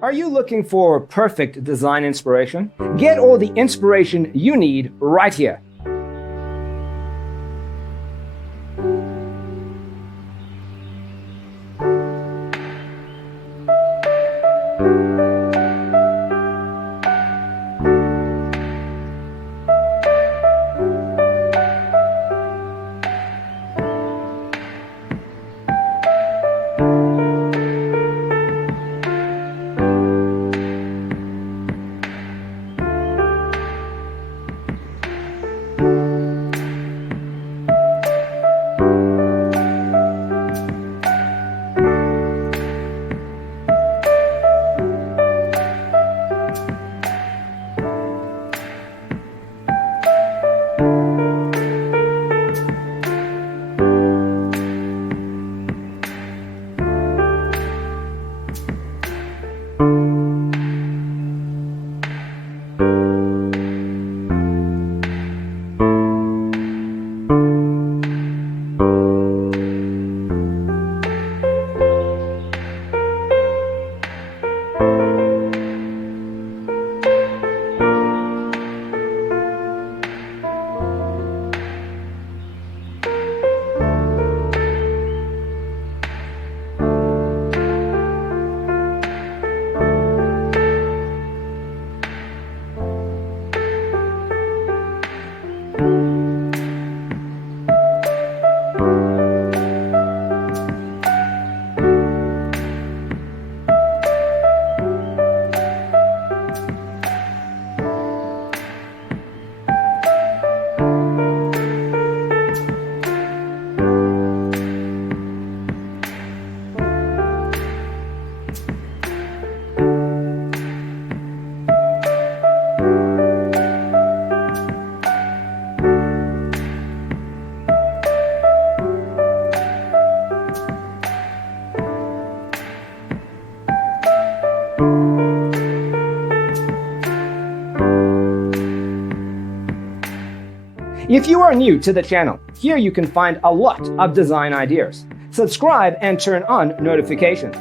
Are you looking for perfect design inspiration? Get all the inspiration you need right here. If you are new to the channel, here you can find a lot of design ideas. Subscribe and turn on notifications.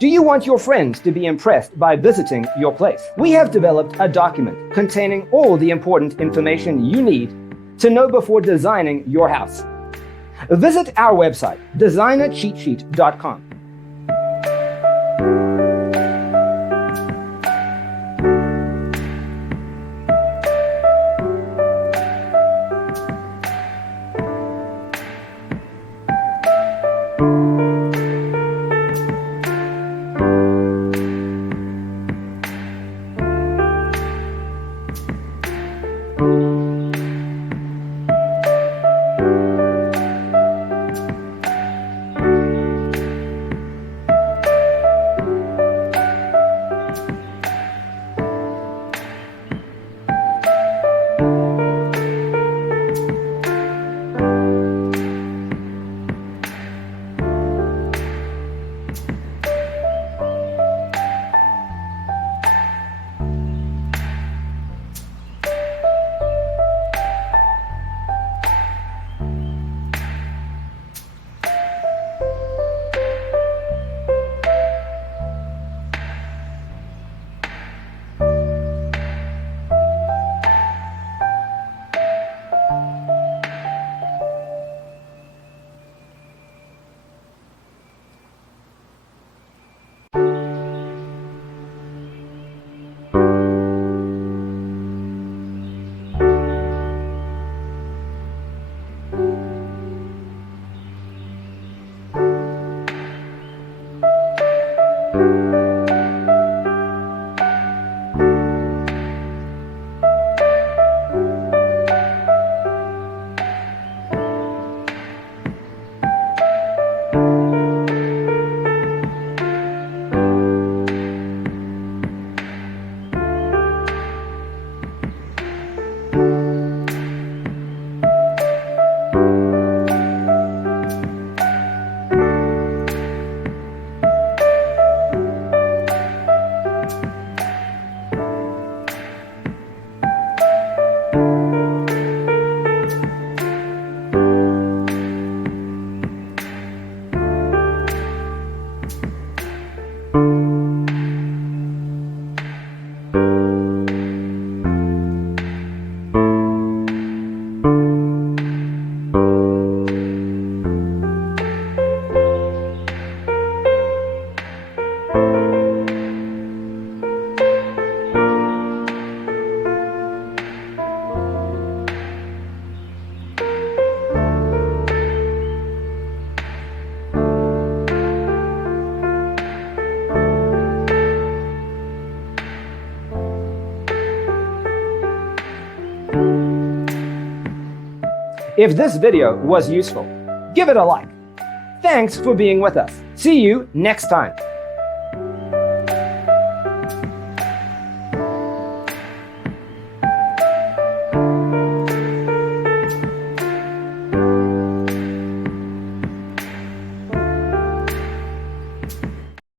Do you want your friends to be impressed by visiting your place? We have developed a document containing all the important information you need to know before designing your house. Visit our website, designercheatsheet.com. If this video was useful, give it a like. Thanks for being with us. See you next time.